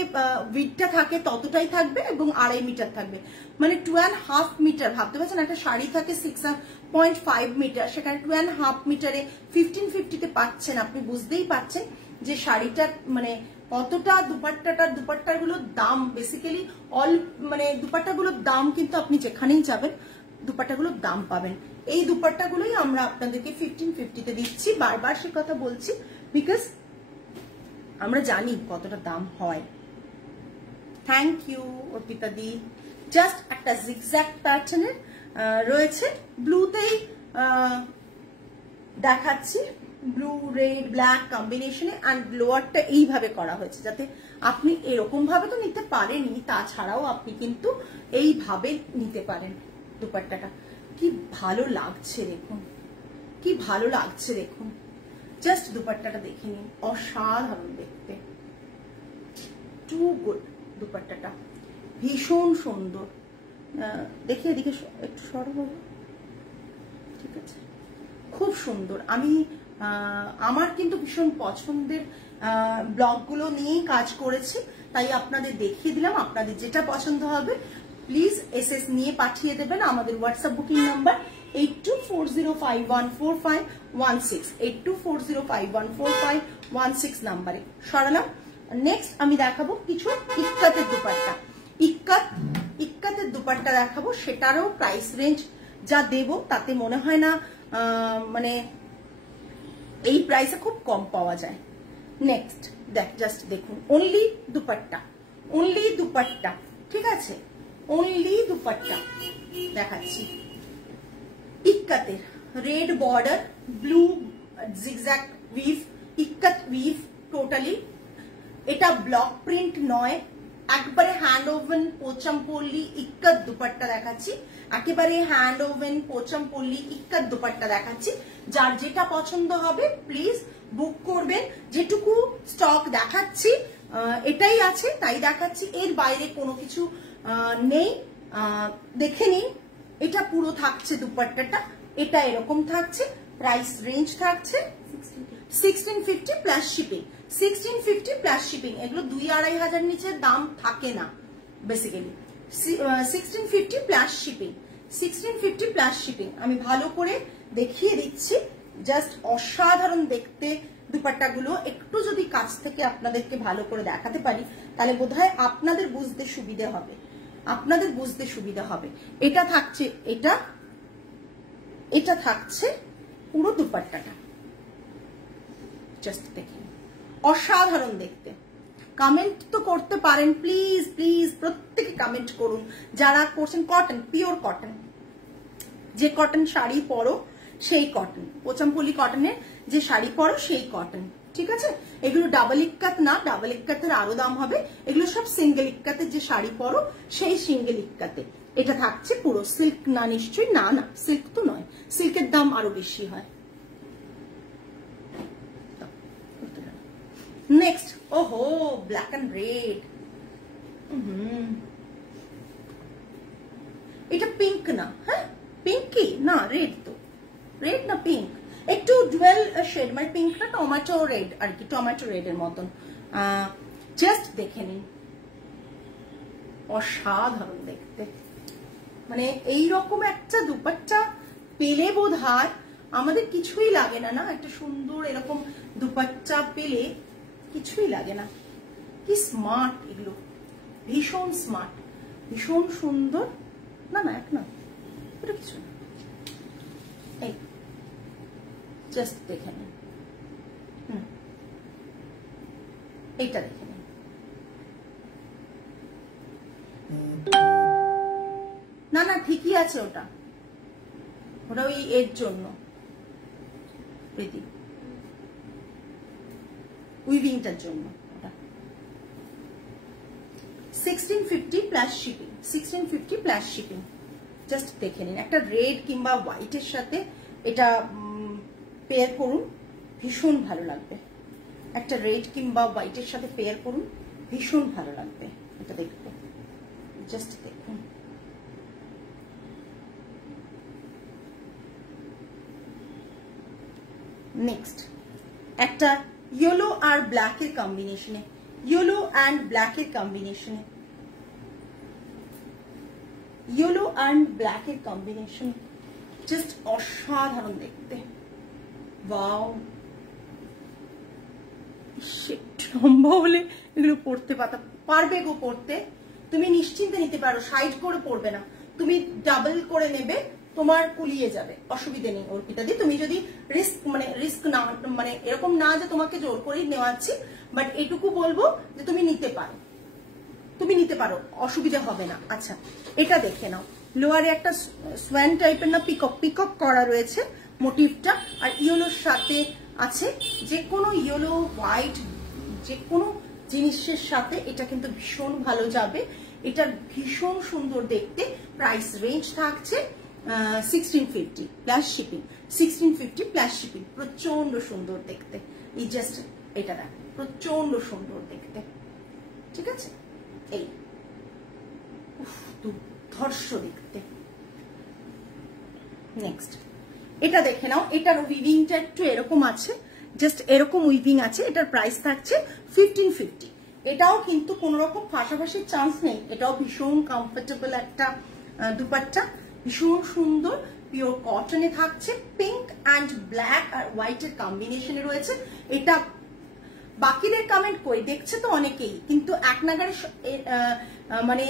উইডটা থাকে ততটাই থাকবে এবং 2.5 মিটার থাকবে, মানে 2.5 মিটার। ভাবতে পারছেন একটা শাড়ি থাকে 6.5 মিটার, সেখানে 2.5 মিটারে 1550-তে পাচ্ছেন। আপনি বুঝতেই পাচ্ছেন যে শাড়িটার মানে কতটা দুপাট্টাগুলোর দাম বেসিক্যালি মানে দুপাট্টাগুলোর দাম কিন্তু আপনি যেখানেই যাবেন দুপাট্টাগুলোর দাম পাবেন। এই দুপাট্টাগুলোই আমরা আপনাদেরকে 1550-তে দিচ্ছি। বারবার সে কথা বলছি বিকজ আমরা জানি কতটা দাম হয়। থ্যাংক ইউ অর্পিতা দি। জাস্ট একটা জিগজ্যাগ প্যাটার্নের রয়েছে, ব্লুতেই দেখাচ্ছি, ব্লু রেড ব্ল্যাক কম্বিনেশনে, অ্যান্ড লোয়ারটা এইভাবে করা হয়েছে যাতে আপনি এরকম ভাবে তো নিতে পারেনই, তাছাড়াও আপনি কিন্তু এইভাবে নিতে পারেন। দুপাট্টাটা কি ভালো লাগছে দেখুন, কি ভালো লাগছে দেখুন, জাস্ট দুপাট্টাটা দেখে নিন, অসাধারণ দেখতে, টু গুড। দুপাট্টাটা ভীষণ সুন্দর, দেখে এদিকে একটু সরো হবো, ঠিক আছে, খুব সুন্দর। আমি আমার কিন্তু ভীষণ পছন্দের ব্লগগুলো নিয়েই কাজ করেছি, তাই আপনাদের দেখিয়ে দিলাম। আপনাদের যেটা পছন্দ হবে প্লিজ এসএস নিয়ে পাঠিয়ে দেবেন। আমাদের হোয়াটসঅ্যাপ বুকিং নাম্বার 8240514516, 8240514516 নাম্বারে সরালাম। নেক্সট আমি দেখাবো কিছু ইক্কাতের দুপাট্টা, ইক্কাতের দুপাট্টা দেখাবো, সেটারও প্রাইস রেঞ্জ যা দেব তাতে মনে হয় না মানে এই প্রাইসে খুব কম পাওয়া যায়। নেক্সট জাস্ট দেখুন, অনলি দুপাট্টা, অনলি দুপাট্টা, ঠিক আছে, অনলি দুপাট্টা দেখাচ্ছি। ইক্কাতের red border, blue zigzag weave, ikat weave totally. এটা ব্লক প্রিন্ট নয়, একবারে হ্যান্ড ওভেন পোচামপল্লি ইক্কাত দুপাট্টা দেখাচ্ছি, একেবারে হ্যান্ড ওভেন পোচামপল্লি ইক্কাত দুপাট্টা দেখাচ্ছি। যার যেটা পছন্দ হবে প্লিজ বুক করবেন। যেটুকু স্টক দেখাচ্ছি এটাই আছে তাই দেখাচ্ছি, এর বাইরে কোনো কিছু নেই। দেখে নিন, এটা পুরো থাকছে দুপাট্টাটা, এটা এরকম থাকছে। প্রাইস রেঞ্জ থাকছে 1650 প্লাস শিপিং, 1650 প্লাস শিপিং। এগুলো 2-2.5 হাজার নিচে দাম থাকে না basically. 1650 plus shipping, 1650 plus shipping. আমি ভালো করে দেখিয়ে দিচ্ছি, জাস্ট অসাধারণ দেখতে দুপাট্টাগুলো। একটু যদি কাছ থেকে আপনাদেরকে ভালো করে দেখাতে পারি তাহলে বোধহয় আপনাদের বুঝতে সুবিধা হবে, আপনাদের বুঝতে সুবিধা হবে। এটা থাকছে, এটা থাকছে পুরো দুপাট্টাটা, জাস্ট দেখেন, অসাধারণ দেখতে। কমেন্ট তো করতে পারেন প্লিজ প্লিজ, প্রত্যেকে কমেন্ট করুন যারা করছেন। কটন, পিওর কটন, যে কটন শাড়ি পরো সেই কটন, পোচামপল্লি কটনের যে শাড়ি পরো সেই কটন, ঠিক আছে। এগুলো ডাবল ইক্কাত না, ডাবল ইক্কাতের আরো দাম হবে। এগুলো সব সিঙ্গেল ইক্কাতের যে শাড়ি পরো সেই সিঙ্গেল ইক্কাতে। এটা থাকছে পুরো সিল্ক না, নিশ্চয়ই না, না সিল্ক তো নয়, সিল্কের দাম আরো বেশি হয়। নেক্সট, ওহো ব্ল্যাক এন্ড রেড, এটা পিঙ্ক না, হ্যাঁ পিঙ্কি না, রেড তো, রেড না পিঙ্ক, একটু ডুয়েল শেড, মানে পিঙ্ক না, টমেটো রেড আর কি, টমেটো রেড এর মতন। জাস্ট দেখে নিন, অসাধারণ দেখতে। মানে এইরকম একটা দুপাট্টা পেলে বোধহয় আমাদের কিছুই লাগে না, না একটা সুন্দর এরকম দুপাট্টা পেলে কিছুই লাগে না। কি স্মার্ট এগুলো, ভীষণ স্মার্ট, ভীষণ সুন্দর। না না এক না, এটা কিছু না, এই জাস্ট দেখে নিন, এইটা দেখে নিন, না না ঠিকই আছে ওটা, ওটা ওই এর জন্য প্রীতি, উইভিংটার জন্য ওটা। 1650 plus shipping, 1650 plus shipping. Just দেখে নিন, একটা রেড কিংবা হোয়াইটের সাথে এটা পেয়ার করুন, ভীষণ ভালো লাগবে। একটা রেড কিংবা হোয়াইটের সাথে পেয়ার করুন, ভীষণ ভালো লাগবে এটা দেখতে। জাস্ট দেখুন, নেক্সট একটা ইয়েলো আর ব্ল্যাকের কম্বিনেশনে, ইয়েলো অ্যান্ড ব্ল্যাকের কম্বিনেশনে, ইয়েলো অ্যান্ড ব্ল্যাকের কম্বিনেশন, জাস্ট অসাধারণ দেখতে। ওয়াও, লম্বা হলে এগুলো পড়তে পারবে গো, পড়তে তুমি নিশ্চিন্তে নিতে পারো, সাইড করে পড়বে না, তুমি ডাবল করে নেবে, তোমার কুলিয়ে যাবে, অসুবিধে নেই অর্পিতাদি। তুমি যদি রিস্ক না, মানে এরকম না যে তোমাকে জোর করেই নেওয়াচ্ছি, বাট এটুকু বলবো যে তুমি নিতে পারো, তুমি নিতে পারো, অসুবিধা হবে না। আচ্ছা, এটা দেখে নাও, লোয়ারে একটা সোয়ান টাইপের না পিকক পিকক করা রয়েছে মোটিভটা, আর ইয়েলোর সাথে আছে, যে কোনো ইয়েলো হোয়াইট যে কোনো জিনিসের সাথে এটা কিন্তু ভীষণ ভালো যাবে। এটা ভীষণ সুন্দর দেখতে। প্রাইস রেঞ্জ থাকছে 1650 প্লাস শিপিং, 1650 প্লাস শিপিং। প্রচন্ড সুন্দর দেখতে, এই জাস্ট এটা দেখ, প্রচন্ড সুন্দর দেখতে, ঠিক আছে। এই দুর্ধর্ষ দেখতে। নেক্সট এটা দেখে নাও, এটার উইভিংটা একটু এরকম আছে, জাস্ট এরকম উইভিং আছে। এটার প্রাইস থাকছে 1550। এটাও কিন্তু কোন রকম ফাঁসাফাঁসির চান্স নেই, এটাও ভীষণ কমফোর্টেবল একটা দুপাট্টা, ভীষণ সুন্দর, পিওর কটনে থাকছে, পিঙ্ক অ্যান্ড ব্ল্যাক আর হোয়াইটের কম্বিনেশনে রয়েছে। এটা বাকিদের কমেন্ট কই দেখছে তো অনেকেই, কিন্তু এক নাগারে মানে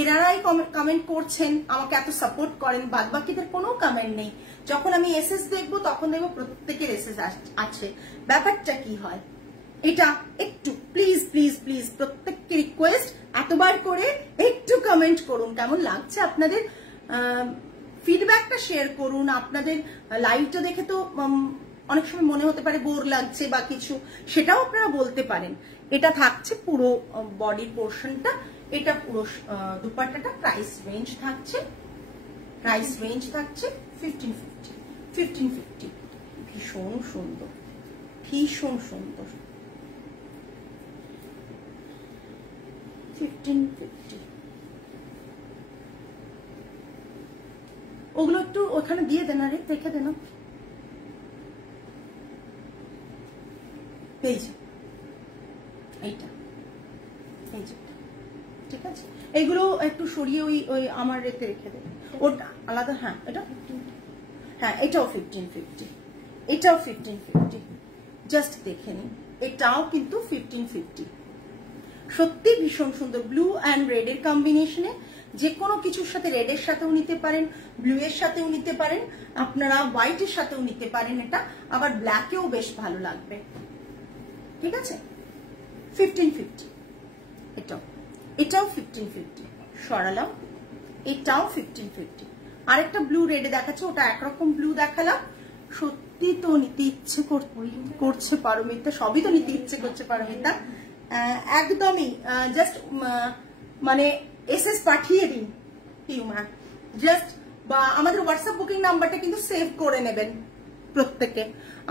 এরাই কমেন্ট করছেন, আমাকে এত সাপোর্ট করেন, বাদ বাকিদের কোনো কমেন্ট নেই। যখন আমি এসএস দেখবো তখন দেখবো প্রত্যেকের এসএস আছে। ব্যাপারটা কি হয়, এটা একটু প্লিজ প্লিজ প্লিজ প্রত্যেককে রিকোয়েস্ট, এতবার করে একটু কমেন্ট করুন, কেমন লাগছে আপনাদের, ফিডব্যাকটা শেয়ার করুন। আপনাদের লাইভটা দেখে তো অনেক সময় মনে হতে পারে বোর লাগছে বা কিছু, সেটাও আপনারা বলতে পারেন। এটা থাকছে পুরো বডির পোর্শনটা, এটা পুরো দুপাট্টাটা। প্রাইস রেঞ্জ থাকছে 1550, 1550। ভীষণ সুন্দর, ভীষণ সুন্দর, 1550। ওগুলো একটু ওখানে দিয়ে দেন, আরে দেখে দেন। এইটা এই যে, ঠিক আছে, এইগুলো একটু সরিয়ে ওই আমার রেখে দেবে, ওটা আলাদা। হ্যাঁ, এটা 15, হ্যাঁ এটাও 1550, এটাও 1550। জাস্ট দেখে নিন, এটাও কিন্তু 1550। সত্যি ভীষণ সুন্দর, ব্লু অ্যান্ড রেড এর কম্বিনেশনে, যে কোনো কিছুর সাথে, রেডের সাথেও নিতে পারেন, ব্লু এর সাথেও নিতে পারেন, আপনারা হোয়াইটের সাথেও নিতে পারেন, এটা আবার ব্ল্যাকেও বেশ ভালো লাগবে, ঠিক আছে। 1550। এটাও 1550 সরালাম, এটাও 1550। আরেকটা ব্লু রেডে দেখাচ্ছে, ওটা একরকম ব্লু দেখালাম। সত্যি তো নিতে ইচ্ছে করছে পারমিতা, সবই তো নিতে ইচ্ছে করছে পারমিতা, একদমই। জাস্ট মানে এসএস পাঠিয়ে দিন টিউমার, জাস্ট, বা আমাদের হোয়াটসঅ্যাপ বুকিং নাম্বারটা কিন্তু সেভ করে নেবেন প্রত্যেকে,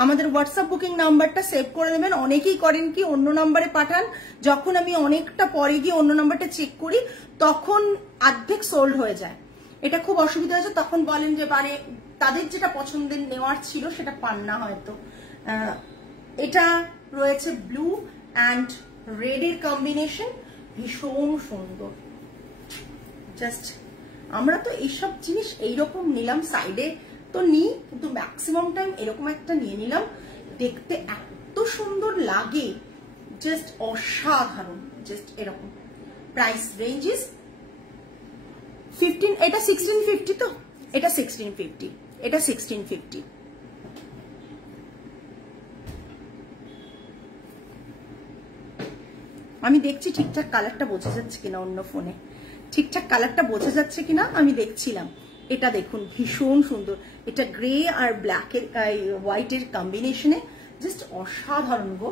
আমাদের হোয়াটসঅ্যাপ বুকিং নাম্বারটা সেভ করে নেবেন। অনেকেই করেন কি অন্য নাম্বারে পাঠান, যখন আমি অনেকটা পরে গিয়ে অন্য নাম্বারটা চেক করি তখন অর্ধেক সোল্ড হয়ে যায়, এটা খুব অসুবিধা হয়েছে। তখন বলেন যে মানে তাদের যেটা পছন্দের নেওয়ার ছিল সেটা পান না হয়তো। এটা রয়েছে ব্লু অ্যান্ড রেড এর কম্বিনেশন, ভীষণ সুন্দর। জাস্ট আমরা তো এইসব জিনিস এইরকম নিলাম, সাইডে তো নিই, কিন্তু ম্যাক্সিমাম টাইম এরকম একটা নিয়ে নিলাম, দেখতে এত সুন্দর লাগে, জাস্ট অসাধারণ, জাস্ট এরকম। প্রাইস রেঞ্জ ইজ 15, এটা 1650 তো, এটা 1650, এটা 1650। আমি দেখছি ঠিকঠাক কালারটা বোঝা যাচ্ছে কিনা, অন্য ফোনে ঠিকঠাক কালারটা বোঝা যাচ্ছে কিনা আমি দেখছিলাম। এটা দেখুন ভীষণ সুন্দর, এটা গ্রে আর ব্ল্যাকের হোয়াইটের কম্বিনেশনে জাস্ট অসাধারণ গো।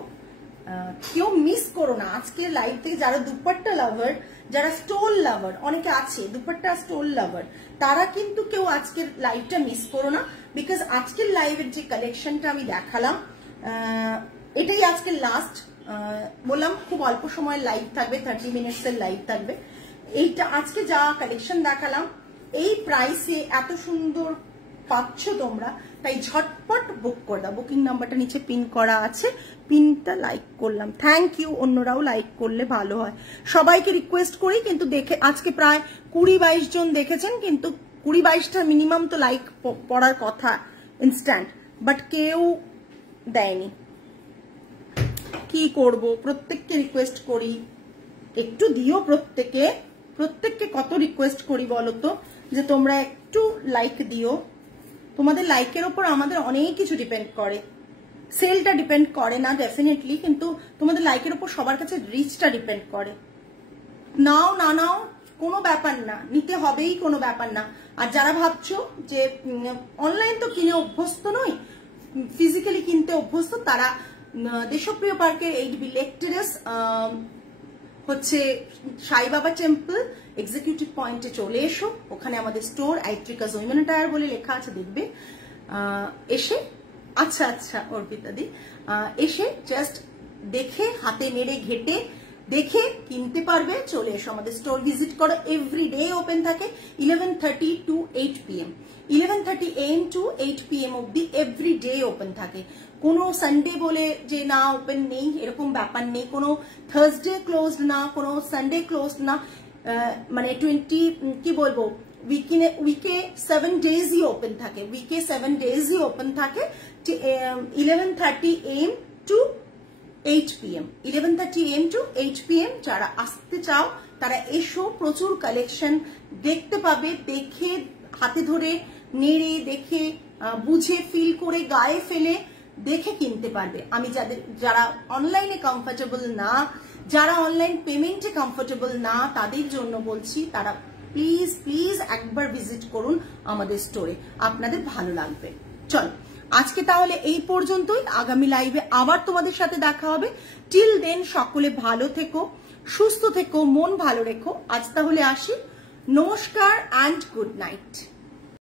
কেউ মিস করো না আজকের লাইভ থেকে, যারা দুপাট্টা লাভার, যারা স্টোল লাভার, অনেকে আছে দুপাট্টা স্টোল লাভার, তারা কিন্তু কেউ আজকের লাইভটা মিস করো না, বিকজ আজকের লাইভের যে কালেকশনটা আমি দেখালাম এটাই আজকের লাস্ট। বললাম খুব অল্প সময়ের লাইভ থাকবে, 30 মিনিটসের লাইভ থাকবে। এইটা আজকে যা কালেকশন দেখালাম এই প্রাইসে এত সুন্দর পাচ্ছ তোমরা, তাই ঝটপট বুক করে দাও। বুকিং নাম্বারটা নিচে পিন করা আছে, পিনটা লাইক করলাম, থ্যাংক ইউ। অন্যরাও লাইক করলে ভালো হয়। সবাইকে রিকোয়েস্ট করি, কিন্তু দেখে আজকে প্রায় 20-22 জন দেখেছেন, কিন্তু 20-22টা মিনিমাম তো লাইক পড়ার কথা ইনস্ট্যান্ট, বাট কেউ দেয়নি। কি করব, প্রত্যেককে রিকোয়েস্ট করি একটু দিও, প্রত্যেককে কত রিকোয়েস্ট করি বলো তো, যে তোমরা একটু লাইক দিও। তোমাদের লাইকের উপর আমাদের অনেক কিছু ডিপেন্ড করে, সেলটা ডিপেন্ড করে না ডেফিনেটলি, কিন্তু তোমাদের লাইকের উপর সবার কাছে রিচটা ডিপেন্ড করে। নাও না নাও কোনো ব্যাপার না, নিতে হবেই কোনো ব্যাপার না। আর যারা ভাবছো যে অনলাইন তো কিনে অভ্যস্ত নই, ফিজিক্যালি কিনতে অভ্যস্ত, তারা দেশপ্রিয় পার্কের 8B লেক টেরেস হচ্ছে সাই বাবা টেম্পল এক্সিকিউটিভ পয়েন্টে চলে এসো। ওখানে আমাদের স্টোর আইট্রিকাস উইমেন টায়ার বলে লেখা আছে, দেখবে। এসে আচ্ছা অর্পিতা দি, এসে জাস্ট দেখে হাতে নেড়ে ঘেটে দেখে কিনতে পারবে। চলে এসো আমাদের স্টোর ভিজিট করো। এভরিডে ওপেন থাকে 11:30 to 8 PM, 11:30 AM to 8 PM অব্দি এভরিডে ওপেন থাকে। কোনো সানডে বলে যে না ওপেন নেই এরকম ব্যাপার নেই, কোনো থার্সডে ক্লোজড না, কোনো সানডে ক্লোজড না, মানে 20 কি বলবো উইকে 7 ডেজই ওপেন থাকে, উইকে 7 ডেজই ওপেন থাকে 11:30 AM to 8 PM, 11:30 AM to 8 PM। যারা আসতে চাও তারা এসো, প্রচুর কালেকশন দেখতে পাবে, দেখে হাতে ধরে নেড়ে দেখে বুঝে ফিল করে গায়ে ফেলে দেখে কিনতে পারবে। আমি যারা অনলাইনে কমফোর্টেবল না, যারা অনলাইন পেমেন্টে কমফোর্টেবল না, তাদের জন্য বলছি তারা প্লিজ একবার ভিজিট করুন আমাদের স্টোরে, আপনাদের ভালো লাগবে। চল আজকে তাহলে এই পর্যন্তই, আগামী লাইভে আবার তোমাদের সাথে দেখা হবে। টিল দেন সকলে ভালো থেকো, সুস্থ থেকো, মন ভালো রেখো। আজ তাহলে আসি, নমস্কার অ্যান্ড গুড নাইট।